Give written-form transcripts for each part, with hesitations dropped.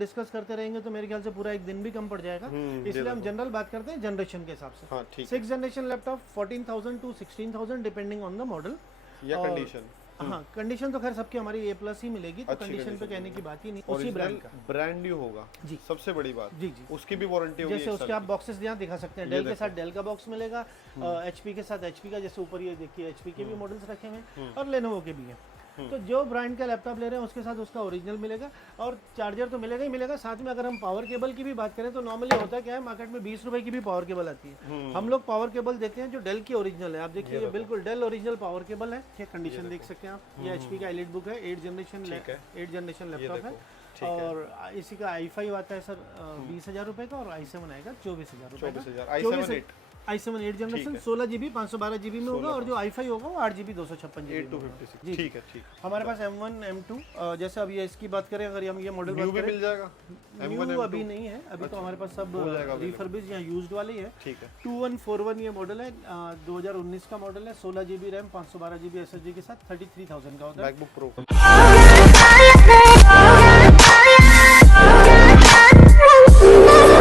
Discuss करते रहेंगे तो मेरे ख्याल से पूरा एक दिन भी कम पड़ जाएगा, इसलिए हम जनरल बात करते हैं जनरेशन के हिसाब से। हाँ, ठीक। 6 generation laptop 14,000 to 16,000 depending on the model या कंडीशन। हाँ, कंडीशन तो खैर सबकी हमारी A+ ही मिलेगी, तो कंडीशन पे कहने की बात ही नहीं, उसी ब्रांड का ब्रांड न्यू होगा जी, सबसे बड़ी बात। जी जी, उसकी भी वारंटी होगी। जैसे उसके आप बॉक्सेस यहाँ दिखा सकते हैं, डेल के साथ डेल का बॉक्स मिलेगा, HP के साथ HP का, जैसे ऊपर ये देखिए HP के भी मॉडल्स रखे हुए हैं और लेनोवो के भी हैं। तो जो ब्रांड का लैपटॉप ले रहे हैं उसके साथ उसका ओरिजिनल मिलेगा और चार्जर तो मिलेगा ही मिलेगा। साथ में अगर हम पावर केबल की भी बात करें तो नॉर्मली होता क्या है, मार्केट में 20 रुपए की भी पावर केबल आती है, हम लोग पावर केबल देते हैं जो डेल की ओरिजिनल है। आप देखिए ये बिल्कुल डेल ओरिजिनल पावर केबल है, क्या कंडीशन देख सकते हैं आप। ये HP का एलिट बुक है, 8 जनरेशन लैपटॉप है और इसी का i5 आता है सर 20,000 रुपए का और i7 आएगा 24,000 रुपए का। i7 8 जनरेशन 16 GB 512 GB में होगा और जो i5 होगा वो 8 GB 256 GB 8256। ठीक है, ठीक। हमारे पास M1 M2 जैसे अभी इसकी बात करें, अगर हम ये मॉडल न्यू भी मिल जाएगा। न्यू अभी नहीं है, अभी तो हमारे पास सब रिफर्बिश या यूज्ड वाले ही है। ठीक है। 2141 ये मॉडल है, 2019 का मॉडल है, 16 GB रैम 512 GB SSD के साथ 33,000 का होता है। MacBook pro.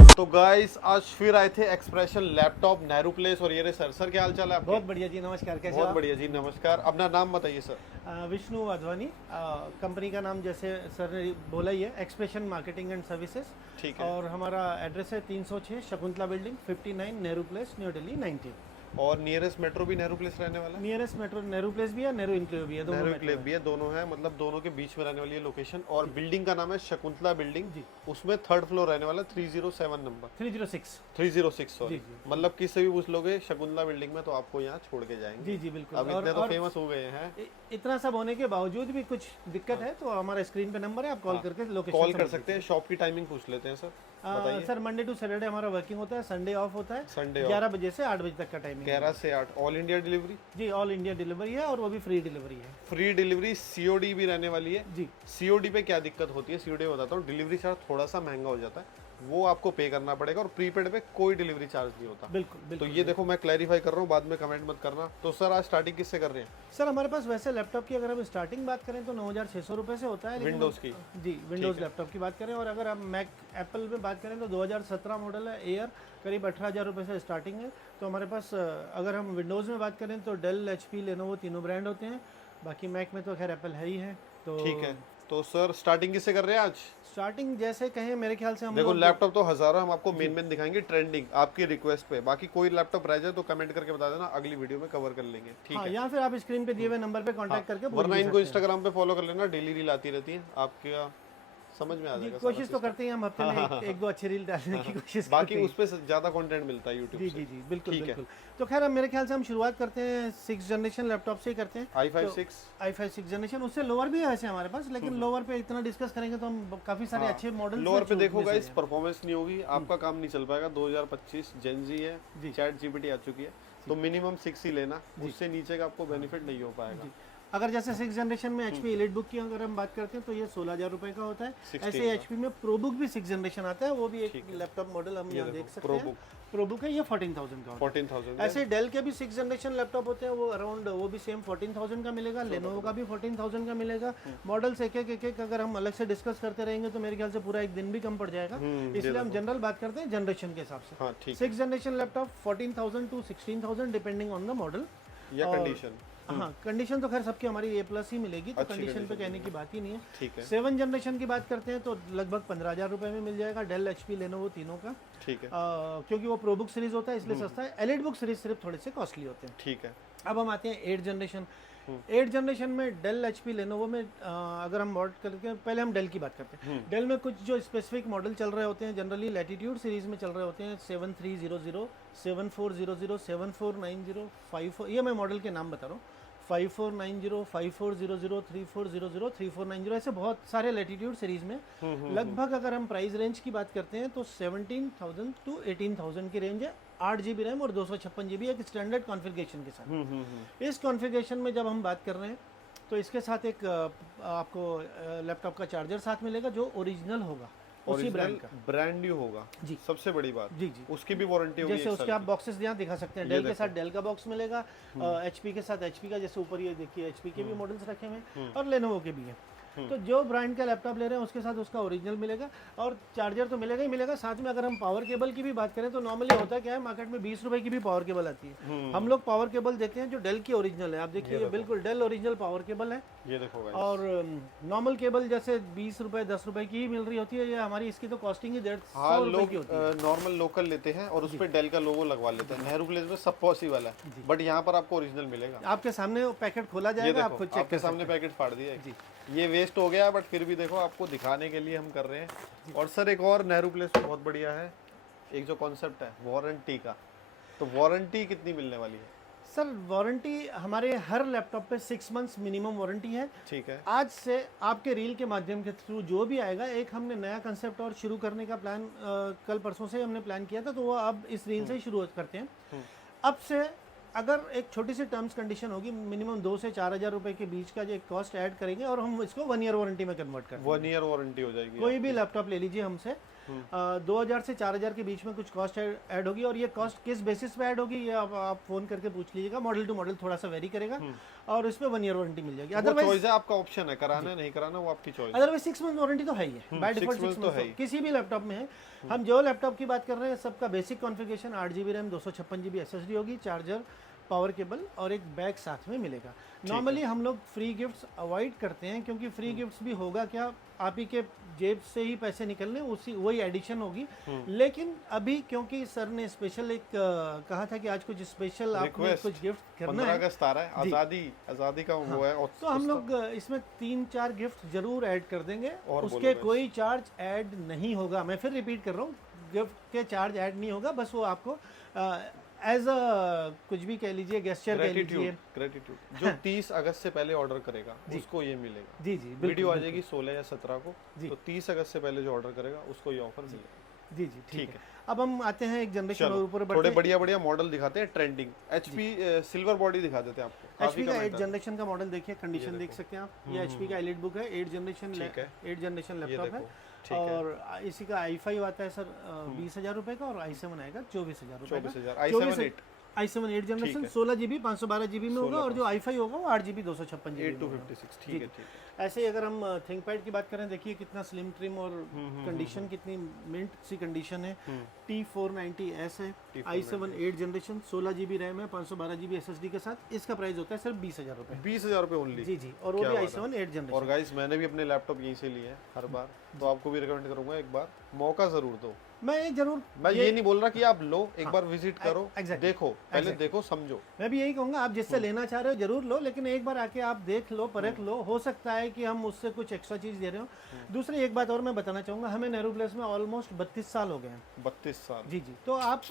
तो गाइस आज फिर आए थे एक्सप्रेशन लैपटॉप नेहरू प्लेस और ये रहे सर क्या हाल चाल है आपके? बहुत बढ़िया जी, नमस्कार, कैसे बहुत बढ़िया जी, नमस्कार। अपना नाम बताइए सर। विष्णु वाधवानी, कंपनी का नाम जैसे सर ने बोला ही है, एक्सप्रेशन मार्केटिंग एंड सर्विसेज। ठीक है। और हमारा एड्रेस है 306 Shakuntala building 59 Nehru place new Delhi 90। और नियरेस्ट मेट्रो भी नेहरू प्लेस रहने वाला है? नियरेस्ट मेट्रो नेहरू प्लेस भी है, नेहरू इनक्लेव भी है, दोनों नेहरू इनक्लेव भी है, दोनों है, मतलब दोनों के बीच में रहने वाली है लोकेशन। और बिल्डिंग का नाम है शकुंतला बिल्डिंग जी, उसमें 3rd फ्लोर रहने वाला 307 नंबर 306 सॉरी। मतलब किससे भी पूछ लोगे शकुंतला बिल्डिंग में तो आपको यहाँ छोड़ के जाएंगे। जी जी बिल्कुल। अब इतने तो फेमस हो गए हैं। इतना सब होने के बावजूद भी कुछ दिक्कत है तो हमारा स्क्रीन पे नंबर है, आप कॉल करके लोकेशन कॉल कर सकते हैं। शॉप की टाइमिंग पूछ लेते हैं sir. Sir Monday to Saturday हमारा वर्किंग होता है, संडे ऑफ होता है, संडे 11 बजे से 8 बजे तक का टाइमिंग। 11 से 8 ऑल इंडिया डिलीवरी जी, ऑल इंडिया डिलीवरी है और वो भी फ्री डिलीवरी है। फ्री डिलीवरी, COD भी रहने वाली है जी। COD पे क्या दिक्कत होती है, COD बताता हूँ। डिलीवरी चार्ज थोड़ा सा महंगा हो जाता है, वो आपको पे करना पड़ेगा और प्रीपेड पे कोई डिलीवरी चार्ज नहीं होता। बिल्कुल बिल्कुल। तो ये देखो मैं क्लैरिफाई कर रहा हूँ, बाद में कमेंट मत करना। तो सर आज स्टार्टिंग किससे कर रहे हैं? सर हमारे पास वैसे लैपटॉप की अगर हम स्टार्टिंग बात करें तो 9,600 रुपये से होता है विंडोज़ की। जी, विंडोज़ लैपटॉप की बात करें। और अगर हम मैक एप्पल में बात करें तो 2017 मॉडल है, एयर, करीब 18,000 रुपये से स्टार्टिंग है। तो हमारे पास अगर हम विंडोज़ में बात करें तो डेल, HP, लेनोवो तीनों ब्रांड होते हैं। बाकी मैक में तो खैर एप्पल है ही है। तो ठीक है, तो सर स्टार्टिंग किससे कर रहे हैं आज? स्टार्टिंग जैसे कहें मेरे ख्याल से हम देखो लैपटॉप तो हजारों, हम आपको मेन दिखाएंगे ट्रेंडिंग आपकी रिक्वेस्ट पे। बाकी कोई लैपटॉप रह जाए तो कमेंट करके बता देना, अगली वीडियो में कवर कर लेंगे। ठीक है, या फिर आप स्क्रीन पे दिए हुए नंबर पे कांटेक्ट करके वरना इनको इंस्टाग्राम पे फॉलो कर लेना, डेली रील आती रहती है, आपके समझ में आ जाएगा। कोशिश तो करते हैं हम हफ्ते में एक दो अच्छी रील डालने की कोशिश करते हैं। बाकी उस पे ज्यादा कंटेंट मिलता है यूट्यूब से। जी जी बिल्कुल बिल्कुल। तो खैर अब मेरे ख्याल से हम शुरुआत करते हैं 6 जनरेशन लैपटॉप से ही करते हैं। i5 6 जनरेशन, उससे लोअर भी है वैसे हमारे पास, लेकिन लोअर पे इतना डिस्कस करेंगे तो हम काफी सारे अच्छे मॉडल। लोअर पे देखो गाइस परफॉर्मेंस नहीं होगी, आपका काम नहीं चल पाएगा। 2025 जेन जी है, चैट GPT आ चुकी है, तो मिनिमम 6 ही लेना, उससे नीचे का आपको बेनिफिट नहीं हो पाएगा। अगर जैसे 6 जनरेशन में HP एलिट बुक की अगर हम बात करते हैं तो ये 16,000 रुपए का होता है। ऐसे HP में प्रो बुक भी 6 जनरेशन आता है, वो भी एक लैपटॉप मॉडल हम यहाँ देख सकते हैं। प्रो बुक है, ये 14,000 का होता है। 14,000। ऐसे डेल के भी 6 जनरेशन लैपटॉप होते हैं, वो अराउंड वो भी सेम 14,000 का मिलेगा। लेनोवो का भी 14,000 का मिलेगा। मॉडल्स एक अगर हम अलग से डिस्कस करते रहेंगे तो मेरे ख्याल से पूरा एक दिन भी कम पड़ जाएगा, इसलिए हम जनरल बात करते हैं जनरेशन के हिसाब से। 6 generation laptop 14,000 to 16,000 depending on the model या कंडीशन। हाँ, कंडीशन तो खैर सबकी हमारी A+ ही मिलेगी, तो कंडीशन पे कहने की बात ही नहीं है। ठीक है। 7 जनरेशन की बात करते हैं तो लगभग 15,000 रुपए में मिल जाएगा, डेल, HP, लेनोवो तीनों का। ठीक है। क्योंकि वो प्रो बुक सीरीज होता है इसलिए सस्ता है। एलिट बुक सीरीज सिर्फ थोड़े से कॉस्टली होते हैं। ठीक है। अब हम आते हैं 8 जनरेशन। 8 जनरेशन में डेल, HP, लेनोवो में अगर हम बात करके पहले हम डेल की बात करते हैं। डेल में कुछ जो स्पेसिफिक मॉडल चल रहे होते हैं, जनरली लैटिट्यूड सीरीज में चल रहे होते हैं। 7300, 7400, 7490, 54, ये मैं मॉडल के नाम बता रहा हूँ। 5490, 5400, 3400, 3490, ऐसे बहुत सारे लैटिट्यूड सीरीज में लगभग अगर हम प्राइस रेंज की बात करते हैं तो 17,000 टू 18,000 की रेंज है। 8 GB रैम और 256 GB एक स्टैंडर्ड कॉन्फ़िगरेशन के साथ। इस कॉन्फ़िगरेशन में जब हम बात कर रहे हैं तो इसके साथ एक आपको लैपटॉप का चार्जर साथ मिलेगा जो ओरिजिनल होगा, उसी ब्रांड का, ब्रांड न्यू होगा जी, सबसे बड़ी बात। जी जी, उसकी भी वारंटी होगी। जैसे उसके आप बॉक्सेस यहाँ दिखा सकते हैं, डेल के साथ डेल का बॉक्स मिलेगा, HP के साथ HP का, जैसे ऊपर ये देखिए HP के भी मॉडल्स रखे हुए हैं और लेनोवो के भी हैं। तो जो ब्रांड का लैपटॉप ले रहे हैं उसके साथ उसका ओरिजिनल मिलेगा और चार्जर तो मिलेगा ही मिलेगा। साथ में अगर हम पावर केबल की भी बात करें तो नॉर्मली होता क्या है, मार्केट में 20 रुपए की भी पावर केबल आती है, हम लोग पावर केबल देते हैं जो डेल की ओरिजिनल है। आप देखिए ये बिल्कुल डेल ओरिजिनल पावर केबल है, ये देखो गाइस। और नॉर्मल केबल जैसे 20 रुपए 10 रुपए की ही मिल रही होती है, ये हमारी इसकी तो कॉस्टिंग ही 150 रुपए की होती है। नॉर्मल लोकल लेते हैं और उस पे डेल का लोगो लगवा लेते हैं। नेहरू प्लेस में सब पॉसिबल है, बट यहाँ पर आपको ओरिजिनल मिलेगा। आपके सामने वो पैकेट खोला ये जाएगा, आप देखो खुद चेक आपके कर सामने सकते पैकेट फाड़ दिया है। जी। ये वेस्ट हो गया बट फिर भी देखो आपको दिखाने के लिए हम कर रहे हैं। और सर एक और नेहरू प्लेस में बहुत बढ़िया है, एक जो कॉन्सेप्ट है वारंटी का, तो वारंटी कितनी मिलने वाली है? सर वारंटी हमारे हर लैपटॉप पे 6 मंथ्स मिनिमम वारंटी है। ठीक है। आज से आपके रील के माध्यम के थ्रू जो भी आएगा, एक हमने नया कंसेप्ट और शुरू करने का प्लान कल परसों से हमने प्लान किया था, तो वो अब इस रील से ही शुरू करते हैं। अब से अगर एक छोटी सी टर्म्स कंडीशन होगी, मिनिमम 2 से 4 हज़ार रुपए के बीच का जो एक कॉस्ट ऐड करेंगे और हम इसको 1 ईयर वारंटी में कन्वर्ट कर देंगे। 1 ईयर वारंटी हो जाएगी। कोई भी लैपटॉप ले लीजिए हमसे, 2000 से 4000 के बीच में कुछ कॉस्ट ऐड होगी, और ये कॉस्ट किस बेसिस पे ऐड होगी ये आप फोन करके पूछ लीजिएगा। मॉडल टू मॉडल थोड़ा सा वेरी करेगा और इस पे 1 ईयर वारंटी मिल जाएगी। अदरवाइज आपका ऑप्शन है, कराना नहीं कराना वो आपकी चॉइस है। अदरवाइज 6 मंथ वारंटी तो है ही है, बाय डिफॉल्ट 6 मंथ तो किसी भी लैपटॉप में है। हम जो लैपटॉप की बात कर रहे हैं सबका basic configuration 8GB RAM 256GB SSD होगी, चार्जर, पावर केबल और एक बैग साथ में मिलेगा। नॉर्मली हम लोग फ्री गिफ्ट्स अवॉइड करते हैं, क्योंकि फ्री गिफ्ट्स भी होगा क्या, आप ही के जेब से ही पैसे निकलने, उसी वही एडिशन होगी। लेकिन अभी क्योंकि सर ने स्पेशल एक कहा था कि आज कुछ स्पेशल आपको कुछ गिफ्ट करना है, 15 अगस्त आ रहा है, आज़ादी का वो है, तो हम लोग इसमें 3-4 गिफ्ट जरूर ऐड कर देंगे, उसके कोई चार्ज ऐड नहीं होगा। मैं फिर रिपीट कर रहा हूँ, गिफ्ट के चार्ज ऐड नहीं होगा, बस वो आपको एज अ कुछ भी कह लीजिए, गेस्चर कह लीजिए, ग्रेटिट्यूड। जो 30 अगस्त से पहले ऑर्डर करेगा उसको ये मिलेगा। जी जी, वीडियो आ जाएगी 16 या 17 को, तो 30 अगस्त से पहले जो ऑर्डर करेगा उसको ये ऑफर मिलेगा। जी जी ठीक है। अब हम आते हैं एक जनरेशन और ऊपर थोड़े बढ़िया बढ़िया मॉडल दिखाते हैं ट्रेंडिंग। HP सिल्वर बॉडी दिखा देते हैं आपको। HP का 8 जनरेशन का मॉडल देखिए, कंडीशन देख सकते हैं आप। ये HP का एलिट बुक है, 8 जनरेशन लैपटॉप है, और इसी का i5 आता है सर 20,000 रुपए का, और i7 आएगा 24,000 रुपए का। i7 8 जनरेशन 16GB 512GB में होगा, और जो i5 होगा वो 8GB 256GB 8256। ठीक है, ठीक है। ऐसे ही अगर हम थिंकपैड की बात करें, देखिए कितना स्लिम ट्रिम और कंडीशन कितनी मिंट सी कंडीशन है। T490S है, i7 8 जनरेशन 16GB रैम है, 512GB SSD के साथ। इसका प्राइस होता है सर 20,000 रुपए। 20,000 रुपए ओनली? जी जी, और वो भी i7 8 जनरेशन। और गाइस मैंने भी अपने लैपटॉप यहीं से लिए हैं हर बार, तो आपको भी रिकमेंड करूंगा एक बार मौका जरूर दो। मैं ये नहीं बोल रहा कि आप लो, एक बार विजिट करो, देखो, पहले देखो समझो। मैं भी यही कहूंगा, आप जिससे लेना चाह रहे हो जरूर लो, लेकिन एक बार आके आप देख लो, परख लो, हो सकता है कि हम उससे कुछ एक्स्ट्रा चीज दे रहे हो। दूसरी एक बात और मैं बताना चाहूंगा, हमें नेहरू प्लेस में ऑलमोस्ट 32 साल हो गए हैं। 32 साल? जी जी। तो आप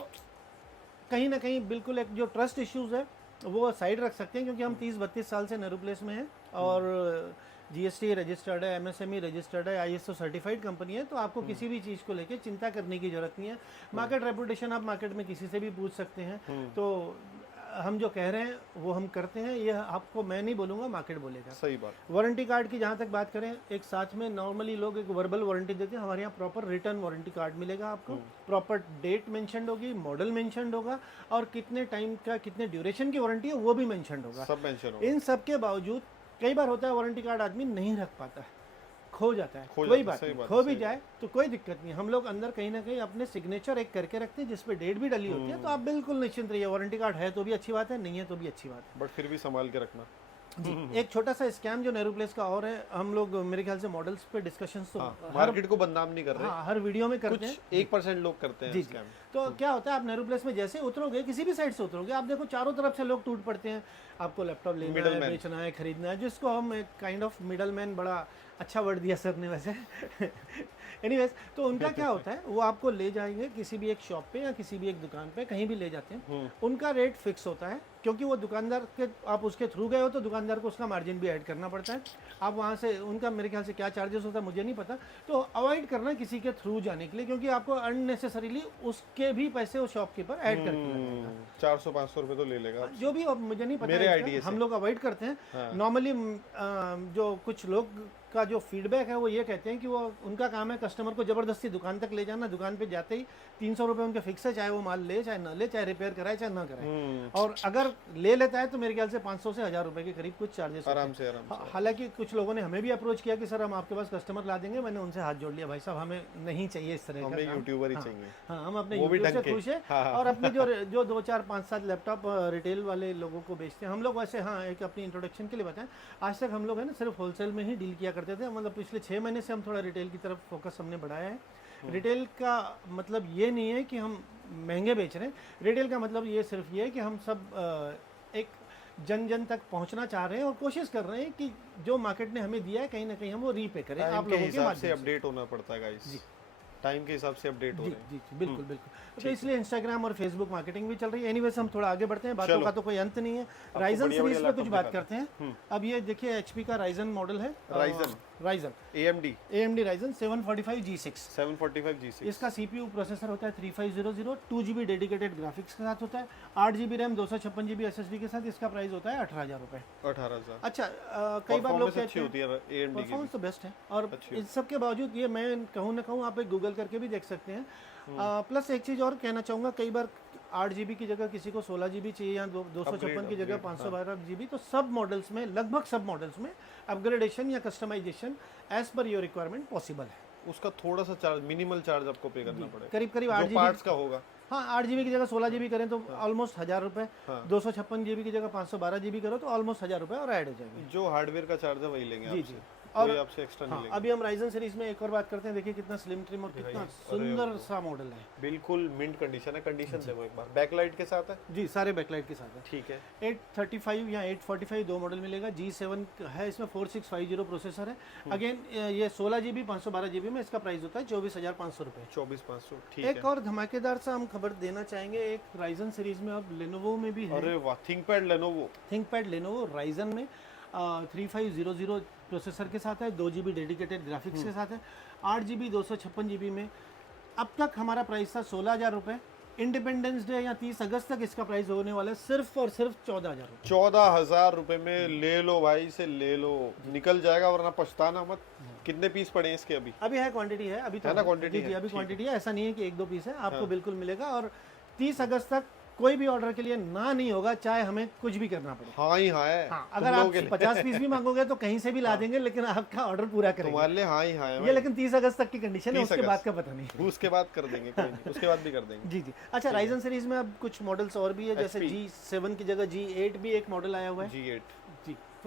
कहीं ना कहीं बिल्कुल एक जो ट्रस्ट इश्यूज है वो साइड रख सकते हैं, क्योंकि हम 30-32 साल से नेहरू प्लेस में हैं, और GST रजिस्टर्ड है, MSME रजिस्टर्ड है, ISO सर्टिफाइड कंपनी है, तो आपको किसी भी चीज़ को लेके चिंता करने की जरूरत नहीं है। मार्केट रेपुटेशन आप मार्केट में किसी से भी पूछ सकते हैं, तो हम जो कह रहे हैं वो हम करते हैं, ये आपको मैं नहीं बोलूँगा, मार्केट बोलेगा। सही बात। वारंटी कार्ड की जहाँ तक बात करें, एक साथ में नॉर्मली लोग एक वर्बल वारंटी देते हैं, हमारे यहाँ प्रॉपर रिटर्न वारंटी कार्ड मिलेगा आपको। प्रॉपर डेट मेंशन्ड होगी, मॉडल मेंशन्ड होगा, और कितने टाइम का कितने ड्यूरेशन की वारंटी है वो भी मेंशन्ड होगा, सब मेंशन होगा। इन सब के बावजूद कई बार होता है वारंटी कार्ड आदमी नहीं रख पाता है, खो जाता है, कोई बात नहीं, खो भी जाए तो कोई दिक्कत नहीं। हम लोग अंदर कहीं ना कहीं अपने सिग्नेचर एक करके रखते हैं जिसपे डेट भी डली होती है, तो आप बिल्कुल निश्चिंत रहिए। वारंटी कार्ड है तो भी अच्छी बात है, नहीं है तो भी अच्छी बात है, बट फिर भी संभाल के रखना। जी। एक छोटा सा स्कैम जो नेहरू प्लेस का और है, हम लोग मेरे ख्याल से मॉडल्स पे डिस्कशंस तो मार्केट को बदनाम नहीं कर रहे, हर वीडियो में करते हैं, 1% लोग करते हैं स्कैम। तो क्या होता है, आप नेहरू प्लेस में जैसे उतरोगे, किसी भी साइड से उतरोगे, आप देखो चारों तरफ से लोग टूट पड़ते हैं, आपको लैपटॉप लेना है, बेचना है, खरीदना है, जिसको हम एक काइंड ऑफ मिडल मैन, बड़ा अच्छा वर्ड दिया सर ने वैसे एनीवेज, तो उनका क्या होता है, वो आपको ले जाएंगे किसी भी एक शॉप पे या किसी भी एक दुकान पे, कहीं भी ले जाते हैं, उनका रेट फिक्स होता है, क्योंकि वो दुकानदार के, आप उसके थ्रू गए हो तो दुकानदार को उसका मार्जिन भी ऐड करना पड़ता है। आप वहाँ से उनका मेरे ख्याल से क्या चार्जेस होता है मुझे नहीं पता, तो अवॉइड करना किसी के थ्रू जाने के लिए, क्योंकि आपको अननेसेसरीली उसके भी पैसे उस शॉपकीपर ऐड करके 400-500 रुपए तो ले लेगा, जो भी मुझे नहीं पता, मेरे आइडिया हम लोग अवॉइड करते हैं। नॉर्मली जो कुछ लोग का जो फीडबैक है वो ये कहते हैं कि वो उनका काम है कस्टमर को ज़बरदस्ती दुकान तक ले जाना, दुकान पे जाते ही 300 रुपये उनके फिक्स है, चाहे वो माल ले चाहे ना ले, चाहे रिपेयर कराए चाहे ना कराए। और अगर ले लेता है तो मेरे ख्याल से 500 से 1000 रुपये के करीब कुछ चार्जेस आराम से हालांकि कुछ लोगों ने हमें भी अप्रोच किया कि सर हम आपके पास कस्टमर ला देंगे, मैंने उनसे हाथ जोड़ लिया, भाई साहब हमें नहीं चाहिए इस तरह का काम। यूट्यूबर ही चाहिए। हाँ, हम अपने यूट्यूब से खुश है और अपने जो 2 4 5 7 लैपटॉप रिटेल वाले लोगों को बेचते हैं हम लोग। वैसे हाँ, एक अपनी इंट्रोडक्शन के लिए बताएं, आज तक हम लोग है ना सिर्फ होलसेल में ही डील किया करते थे, मतलब पिछले 6 महीने से हम थोड़ा रिटेल की तरफ फोकस हमने बढ़ाया है। रिटेल का मतलब ये नहीं है कि हम महंगे बेच रहे हैं, रिटेल का मतलब ये सिर्फ ये है कि हम सब एक जन जन तक पहुंचना चाह रहे हैं और कोशिश कर रहे हैं कि जो मार्केट ने हमें दिया है कहीं ना कहीं हम वो रीपे करें आप लोगों के माध्यम से। अपडेट होना पड़ता है गाइस, टाइम के हिसाब से अपडेट हो रहे हैं। जी बिल्कुल बिल्कुल। तो इसलिए इंस्टाग्राम और फेसबुक मार्केटिंग भी चल रही है। एनीवेज हम थोड़ा आगे बढ़ते हैं, बातों का तो कोई अंत नहीं है। राइजन सीरीज पे कुछ बात करते हैं। अब ये देखिए एचपी का राइजन मॉडल है, राइजन AMD राइजन 745G6। इसका सीपीयू प्रोसेसर होता है 3500, 2GB डेडिकेटेड ग्राफिक्स के साथ होता है, 8GB रैम 256GB SSD के साथ। इसका प्राइस होता है 18,000 रुपए। 18,000। अच्छा, कई बार लोग कहते हैं AMD की परफॉर्मेंस तो बेस्ट है, और इस सब के बावजूद ये मैं कहूँ ना कहूँ, आप एक गूगल करके भी देख सकते हैं। प्लस एक चीज़ और कहना चाहूँगा, कई बार 8GB की जगह किसी को 16GB चाहिए या 256 की जगह 512GB, तो सब मॉडल्स में, लगभग सब मॉडल्स में अपग्रेडेशन या customization as per your requirement possible है। उसका थोड़ा सा चार्ज, मिनिमल चार्ज आपको पे करना पड़ेगा, करीब 8GB पार्ट्स का होगा। हाँ, 8GB की जगह 16GB करें तो ऑलमोस्ट 1000 रुपये, 256GB की जगह 512GB करो तो ऑलमोस्ट 1000 रुपये और ऐड हो जाएंगे। जो हार्डवेयर का चार्ज है वही लेंगे जी। और आपसे एक्स्ट्रा नहीं लेंगे। अभी हम राइजन सीरीज में एक और बात करते हैं, देखिए कितना स्लिम ट्रिम और कितना सुंदर सा मॉडल है। बिल्कुल मिंट कंडीशन है। कंडीशन देखो एक बार, बैकलाइट के साथ है जी, सारे बैकलाइट के साथ है। ठीक है। 835 या 845 दो मॉडल मिलेगा। G7 है, इसमें 4650 प्रोसेसर है। अगेन ये 16GB 512GB में इसका प्राइस होता है 24,500 रुपये। 24,500, ठीक है। एक और धमाकेदार सा हम खबर देना चाहेंगे, एक राइजन सीरीज में अब लेनोवो में भी है। अरे वाह, थिंकपैड लेनोवो राइजन में 3500 प्रोसेसर के साथ है, 2GB डेडिकेटेड ग्राफिक्स के साथ है, 8GB 256GB में। अब तक हमारा प्राइस था 16,000 रुपये। इंडिपेंडेंस डे या 30 अगस्त तक इसका प्राइस होने वाला है सिर्फ और सिर्फ 14,000 रुपये। 14,000 रुपये में ले लो भाई, इसे ले लो, निकल जाएगा वरना पछताना मत। कितने पीस पड़े इसके? अभी है क्वांटिटी है, अभी तो है ना क्वांटिटी है, अभी क्वांटिटी है, ऐसा नहीं है कि 1-2 पीस है, आपको बिल्कुल मिलेगा। और 30 अगस्त तक कोई भी ऑर्डर के लिए ना नहीं होगा, चाहे हमें कुछ भी करना पड़े। हाँ ही हाँ है। हाँ, अगर आप 50 पीस भी मांगोगे तो कहीं से भी ला देंगे, लेकिन आपका ऑर्डर पूरा करेंगे। तुम्हारे लिए हाँ ही हाँ है ये, लेकिन 30 अगस्त तक की कंडीशन है, उसके बाद का पता नहीं। उसके बाद कर देंगे, कोई नहीं, उसके बाद भी कर देंगे। जी। अच्छा, राइजन सीरीज में अब कुछ मॉडल्स और भी है, जैसे G7 की जगह G8 भी एक मॉडल आया हुआ है। G8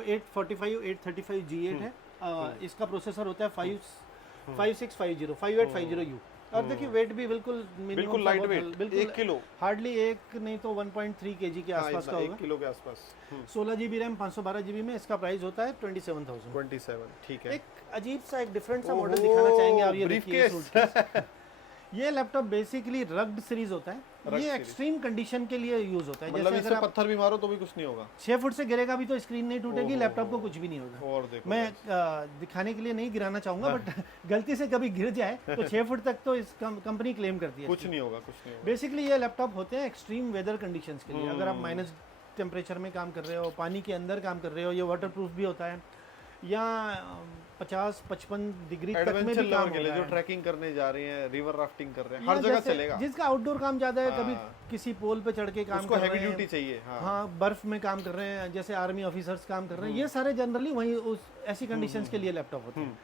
845 835 G8 है। इसका प्रोसेसर होता है 5650 5850U। और देखिए वेट भी बिल्कुल लाइट वेट, 1 किलो, हार्डली 1 नहीं तो 1.3 kg के आसपास का होगा, 1 किलो के आसपास। 16GB रैम 512GB में इसका प्राइस होता है 27,000। ठीक है। एक अजीब सा, एक डिफरेंट सा मॉडल दिखाना चाहेंगे आप। ये देखिए, ये लैपटॉप बेसिकली रग्ड सीरीज होता है। ये एक्सट्रीम कंडीशन के लिए यूज होता है, मतलब इससे पत्थर भी मारो तो भी कुछ नहीं होगा। 6 फुट से गिरेगा भी तो स्क्रीन नहीं टूटेगी, लैपटॉप को कुछ भी नहीं होगा। और देखो, मैं दिखाने के लिए नहीं गिराना चाहूंगा, बट गलती से कभी गिर जाए तो 6 फुट तक तो इस कंपनी क्लेम करती है कुछ नहीं होगा। बेसिकली ये लैपटॉप होते हैं एक्सट्रीम वेदर कंडीशंस के लिए। अगर आप माइनस टेम्परेचर में काम कर रहे हो, पानी के अंदर काम कर रहे हो, ये वाटर प्रूफ भी होता है, या 50-55 डिग्री तक में भी काम के लिए जो ट्रैकिंग करने जा रहे हैं, रिवर राफ्टिंग कर रहे हैं, हर जगह चलेगा। जिसका आउटडोर काम ज्यादा है, कभी किसी पोल पे चढ़ के काम कर रहे हैं, हेवी ड्यूटी चाहिए, हाँ, बर्फ में काम कर रहे हैं, जैसे आर्मी ऑफिसर्स काम कर रहे हैं, ये सारे जनरली वही उस ऐसी कंडीशंस के लिए लैपटॉप होते हैं।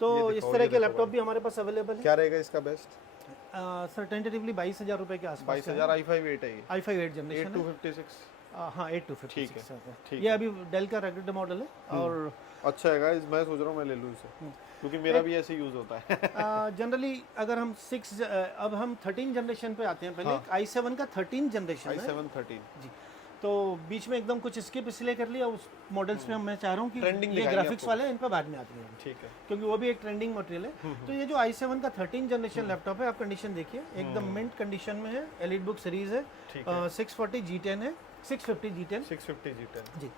तो इस तरह के लैपटॉप भी हमारे पास अवेलेबल है। क्या रहेगा इसका बेस्ट? सर टेंटेटिवली 22,000 रुपए के आसपास। 22,000 i5 8 है, i5 8 जनरेशन 8256। हाँ, 8256 के साथ है। ठीक ये अभी डेल का रैकेट मॉडल है और अच्छा है गाइस, मैं सोच रहा हूँ मैं ले लूँ इसे, क्योंकि मेरा भी ऐसे यूज होता है। जनरली अगर हम अब हम 13 जनरेशन पे आते हैं। पहले i7 का 13 जनरेशन है, i7 13 जी। तो बीच में एकदम कुछ स्किप इसलिए कर लिया उस मॉडल्स पे। मैं चाह रहा हूँ कि ट्रेंडिंग ये ग्राफिक्स वाले इन पर बाद में आते हैं, ठीक है, क्योंकि वो भी एक ट्रेंडिंग मटेरियल है। तो ये जो i7 का 13 जनरेशन लैपटॉप है, आप कंडीशन देखिए, एकदम मिंट कंडीशन में है। एलीट बुक सीरीज है, 640 G10 है, 650 G10 जी।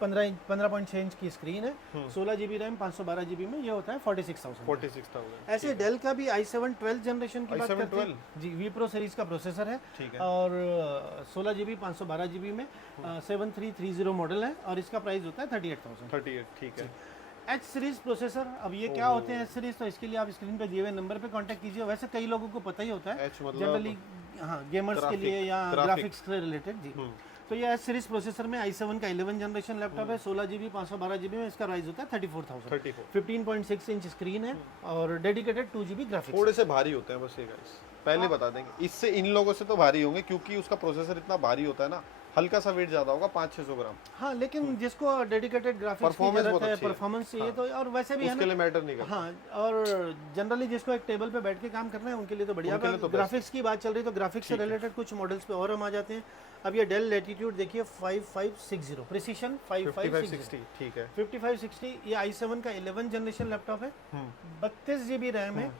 15.6 इंच की स्क्रीन है, 16GB रैम 512GB में। ये होता है 46,000। ऐसे डेल का भी i7 12 जनरेशन की बात करते हैं जी। Vipro सीरीज का प्रोसेसर है, और 16GB 512GB में 7330 मॉडल है, और इसका प्राइस होता है 38,000। 38, ठीक है। H series processor. अब ये क्या होते हैं एच सीरीज, तो इसके लिए आप स्क्रीन पे दिए हुए नंबर पे कांटेक्ट कीजिए। वैसे कई लोगों को पता ही होता है, H मतलब जनरली हाँ गेमर्स के लिए या ग्राफिक्स से रिलेटेड जी। तो ये एच सीरीज प्रोसेसर में i7 का 11 जनरेशन लैपटॉप है, 16 GB 512 GB में। इसका प्राइस होता है 34,000। 15.6 इंच स्क्रीन है और डेडिकेटेड 2 GB ग्राफिक्स। थोड़े से भारी होते हैं बस ये गाइस, पहले बता देंगे। इससे इन लोगों से तो भारी होंगे क्योंकि उसका प्रोसेसर इतना भारी होता है ना, हल्का सा वेट ज्यादा होगा, 500-600 ग्राम। हाँ, लेकिन जिसको डेडिकेटेड ग्राफिक्स की जरूरत है, परफॉर्मेंस चाहिए तो, और वैसे भी है उसके लिए मैटर नहीं करता। हाँ, और जनरली जिसको एक टेबल पे बैठ के काम करना है उनके लिए तो बढ़िया। ग्राफिक्स की बात चल रही है तो ग्राफिक्स से रिलेटेड कुछ मॉडल्स पे और हम आ जाते हैं। अब ये डेल लैटिट्यूड देखिए 5560 प्रिसीशन 5560, ठीक है। 5560 ये i7 का 11 जनरेशन लैपटॉप है। 32 GB रैम है,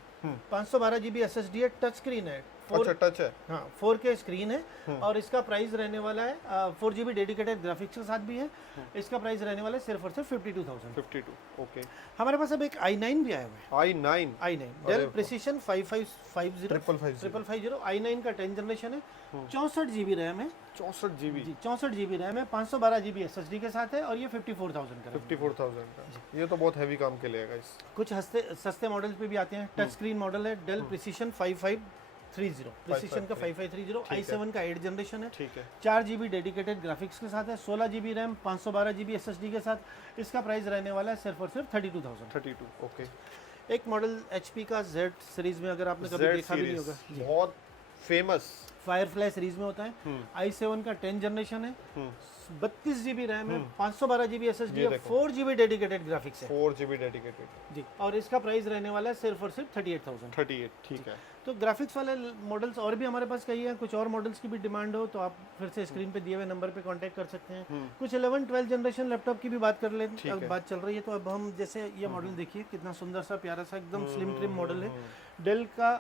512 GB SSD है, टच स्क्रीन है, अच्छा टच है, हाँ 4K स्क्रीन है। और इसका प्राइस रहने वाला है 4 GB डेडिकेटेड ग्राफिक्स के साथ भी है। इसका प्राइस रहने वाला है सिर्फ और सिर्फ 52,000। 52 ओके। हमारे पास अब एक i9 भी आया हुआ है। i9 डेल प्रिसीशन 5550 5550 i9 का 10 जनरेशन है, 64 GB रैम है। 64 GB, 64 GB रैम है, 512 GB SSD के साथ है और ये 54,000 का। 54,000 का। ये तो बहुत हैवी काम के लिए है गाइस। कुछ सस्ते मॉडल्स पे भी आते हैं। टच स्क्रीन मॉडल है डेल प्रिसीशन 5530, प्रिसीशन का 5530, i7 का 8 जनरेशन है, ठीक है। 4 GB डेडिकेटेड ग्राफिक्स के साथ है, 16 GB रैम, 512 GB SSD के साथ। इसका प्राइस रहने वाला है सिर्फ और सिर्फ 32,000। 32 ओके। एक मॉडल HP का Z सीरीज में, अगर आपने कभी देखा भी नहीं होगा, बहुत फेमस फायरफ्लाई सीरीज में होता है। i7 का 10 जनरेशन है, 32 GB रैम है, 512 GB SSD है, 4 GB डेडिकेटेड ग्राफिक्स है, 4 GB डेडिकेटेड जी। और इसका प्राइस रहने वाला है सिर्फ और सिर्फ 38,000। 38 ठीक है। तो ग्राफिक्स वाले मॉडल्स और भी हमारे पास कई हैं। कुछ और मॉडल्स की भी डिमांड हो तो आप फिर से स्क्रीन पे दिए हुए नंबर पे कांटेक्ट कर सकते हैं। कुछ 11-12 जनरेशन लैपटॉप की भी बात कर ले, बात चल रही है तो अब हम जैसे ये मॉडल देखिए कितना सुंदर सा प्यारा सा एकदम स्लिम ट्रिम मॉडल है। डेल का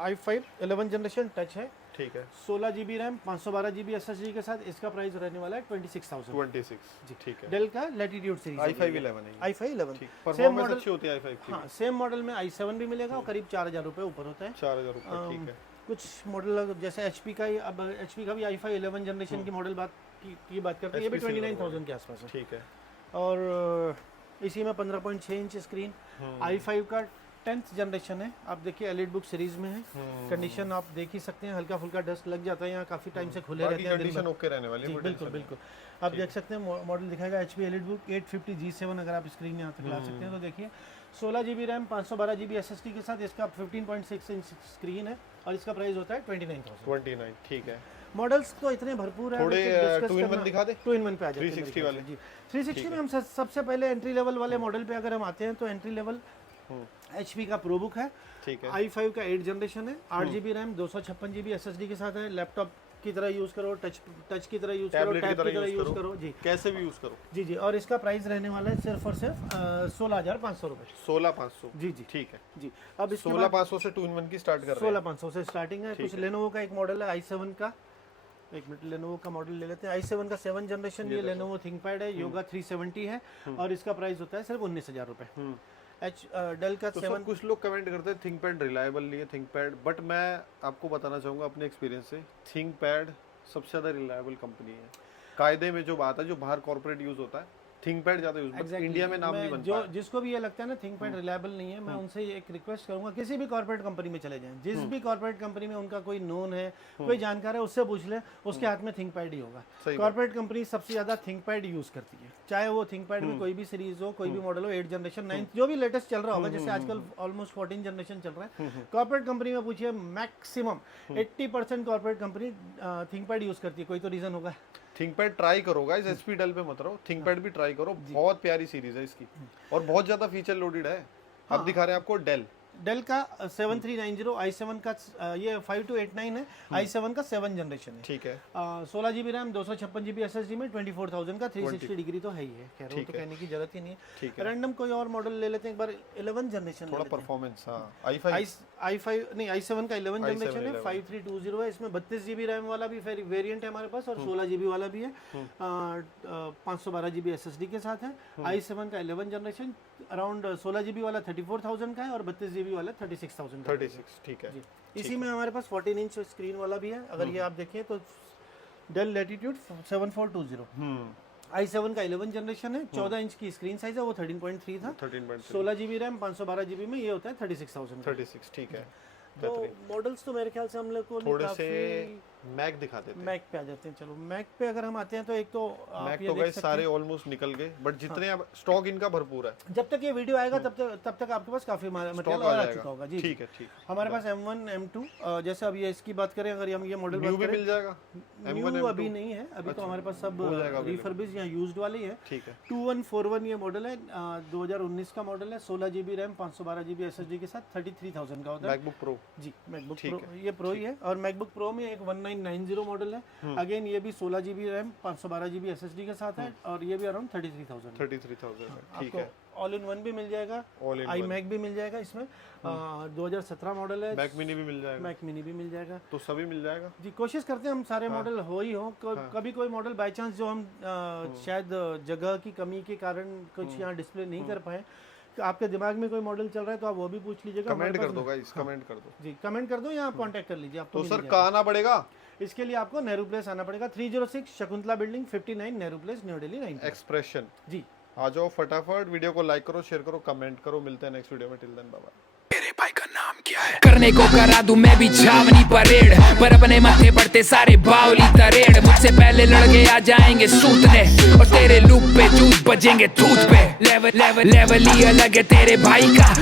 i5 11 जनरेशन टच है, ठीक है। 16 GB रैम, 512 GB SSD के साथ। इसका प्राइस रहने वाला है 26,000। 26 जी ठीक है। डेल का लैटिट्यूड सीरीज i5 11 है। i5 11 सेम मॉडल अच्छी होती है i5 की। हाँ, सेम मॉडल में i7 भी मिलेगा और करीब 4,000 रुपये ऊपर होता है। 4,000 रुपये ठीक है। कुछ मॉडल जैसे HP का ही, अब HP का भी i5 11 जनरेशन की मॉडल की बात करते हैं, ये भी 29,000 के आसपास है, ठीक है। और इसी में 15.6 इंच स्क्रीन। i5 का 10th जनरेशन है। आप देखिए एलिट बुक सीरीज में है। कंडीशन आप देख ही सकते हैं, हल्का फुल्का डस्ट लग जाता है, यहाँ काफी टाइम से खुले रहते हैं, कंडीशन ओके रहने वाली है। बिल्कुल बिल्कुल। आप देख सकते हैं मॉडल दिखाएगा HP एलिट बुक 850G7, अगर आप स्क्रीन यहाँ तक ला सकते हैं तो देखिए 16 GB रैम, 512 GB SSD के साथ। इसका 15.6 इंच स्क्रीन है और इसका प्राइस होता है 29,000। 29 ठीक है। मॉडल्स तो इतने भरपूर है, थोड़े 2-in-1 दिखा दे। 2-in-1 पे आ जाते हैं 360 वाले जी। 360 में हम सबसे पहले एंट्री लेवल वाले मॉडल पे अगर हम आते हैं तो एंट्री लेवल HP का प्रोबुक है, ठीक है। i5 का 8 जनरेशन है, 8 GB रैम, 256 GB SSD के साथ है। लैपटॉप की तरह यूज करो, टच की तरह यूज करो, टैब की तरह यूज करो जी, कैसे भी यूज करो जी जी। और इसका प्राइस रहने वाला है सिर्फ और सिर्फ 16,500 रुपये। 16,500 जी जी ठीक है जी। अब 16,500 से 2-in-1 की स्टार्ट कर रहे हैं। 16,500 से स्टार्टिंग है। कुछ लेनोवो का एक मॉडल है i7 का, एक मिनट, लेनोवो का मॉडल ले लेते हैं। i7 का 7 जनरेशन, ये लेनोवो थिंकपैड है, योगा 370 है और इसका प्राइस होता है सिर्फ 19,000 रुपये। डेल का 7। कुछ लोग कमेंट करते हैं थिंकपैड रिलायबल नहीं है थिंकपैड, बट मैं आपको बताना चाहूँगा अपने एक्सपीरियंस से, थिंकपैड सबसे ज़्यादा रिलायबल कंपनी है। कायदे में जो बात है, जो बाहर कॉर्पोरेट यूज़ होता है, थिंकपैड ज़्यादा यूज, इंडिया में नाम नहीं बनता है। जिसको भी ये लगता है ना थिंकपैड रिलायबल नहीं है, मैं उनसे एक रिक्वेस्ट करूंगा, किसी भी कॉर्पोरेट कंपनी में चले जाएं, जिस भी कॉर्पोरेट कंपनी में उनका कोई नोन है, कोई जानकार है, उससे पूछ ले, उसके हाथ में थिंकपैड ही होगा। कॉर्पोरेट कंपनी सबसे ज्यादा थिंकपैड यूज करती है, चाहे वो थिंकपैड में कोई भी सीरीज हो, कोई भी मॉडल हो, 8 जनरेशन 9 जो भी लेटेस्ट चल रहा होगा, जैसे आजकल ऑलमोस्ट 14 जनरेशन चल रहा है। कॉर्पोरेट कंपनी में पूछिए, maximum 80% corporate company ThinkPad use करती है, कोई तो रीजन होगा। थिंकपैड ट्राई करो गाइस, HP डेल पे मत रहो, थिंकपैड भी ट्राई करो, बहुत प्यारी सीरीज है इसकी और बहुत ज्यादा फीचर लोडेड है। अब दिखा रहे हैं आपको डेल का 7390, i7 का ये 5289 है, i7 का 7 जनरेशन है, ठीक है। 16 GB रैम, 256 GB SSD में, 24,000 का, 360 डिग्री तो है ही है, खैर वो तो कहने की जरूरत ही नहीं है। रैंडम कोई और मॉडल ले लेते हैं एक बार, 11 जनरेशन थोड़ा परफॉर्मेंस। हां i5 नहीं, i7 का 11 जनरेशन है, 5320 है। इसमें 32 GB रैम वाला भी वेरिएंट है हमारे पास और 16 GB वाला भी है, 512 GB SSD के साथ है। i7 का 11 जनरेशन अराउंड 16 GB वाला 34,000 का है और 32 GB वाला 36,000 का। 36 ठीक है। इसी में हमारे पास 14 इंच स्क्रीन वाला भी है, अगर ये आप देखें तो डेल लैटिट्यूड 7420, i7 का 11 जनरेशन है, 14 इंच की स्क्रीन साइज है, वो 13.3 था, 13.3 16 GB रैम, 512 GB में, ये होता है 36,000 का। 36 ठीक है। तो मॉडल्स तो मेरे ख्याल से हम लोग को थोड़े से मैक दिखा देते हैं। मैक पे आ जाते हैं। चलो मैक पे अगर हम आते हैं तो एक तो आप मैक ये तो देख गाइस सकते सारे ऑलमोस्ट निकल गए, बट जितने अब स्टॉक इनका भरपूर है। हैं। जब तक ये वीडियो आएगा तब तक आपके पास काफी मटेरियल और आ चुका होगा। जी ठीक है, ठीक। हमारे पास M1 M2 जैसे अब ये इसकी बात करें, अगर हम ये मॉडल न्यू भी मिल जाएगा। न्यू अभी नहीं है, अभी तो हमारे पास सब रिफर्बिश या यूज्ड वाले ही है। ठीक है। 2141 ये मॉडल है, 2019 का मॉडल है, 16 GB रैम, 512 GB SSD के साथ 33,000 का होता है। मैकबुक प्रो जी मैकबुक प्रो, ये प्रो ही है। और मैकबुक प्रो में एक 1990 मॉडल है, अगेन ये भी 16 GB रैम, 512 GB SSD के साथ है, और ये भी अराउंड 33,000 ठीक है। ऑल इन वन भी मिल जाएगा, आई मैक भी मिल जाएगा इसमें, 2017 मॉडल है, मैक मिनी भी मिल जाएगा, मैक मिनी भी मिल जाएगा, तो सभी मिल जाएगा जी। कोशिश करते हैं हम सारे मॉडल हो ही हो, कभी कोई मॉडल बाय चांस जो हम शायद जगह की कमी के कारण कुछ यहाँ डिस्प्ले नहीं कर पाए, तो आपके दिमाग में कोई मॉडल चल रहा है तो आप वो भी पूछ लीजिएगा, कमेंट कर दो गाइस, कमेंट कर दो जी, कमेंट कर दो या आप कांटेक्ट कर लीजिए आपको। तो सर कहाँ आना पड़ेगा इसके लिए? आपको नेहरू प्लेस आना पड़ेगा, 306 Shakuntala building 59 Nehru place, new Delhi 9 expression. जी आ जाओ फटाफट, वीडियो को लाइक करो, शेयर करो, कमेंट करो। मिलते हैं नेक्स्ट वीडियो में, टिल देन बाय बाय। मेरे भाई का नाम क्या है? करने को करा दूं मैं भी छावनी परेड, पर अपने माथे पड़ते सारे बावली तरेड़। मुझसे पहले लड़के आ जाएंगे सूतने, और तेरे लूप पे जूत बजेंगे थूत पे। लेवल ही अलग है तेरे भाई का।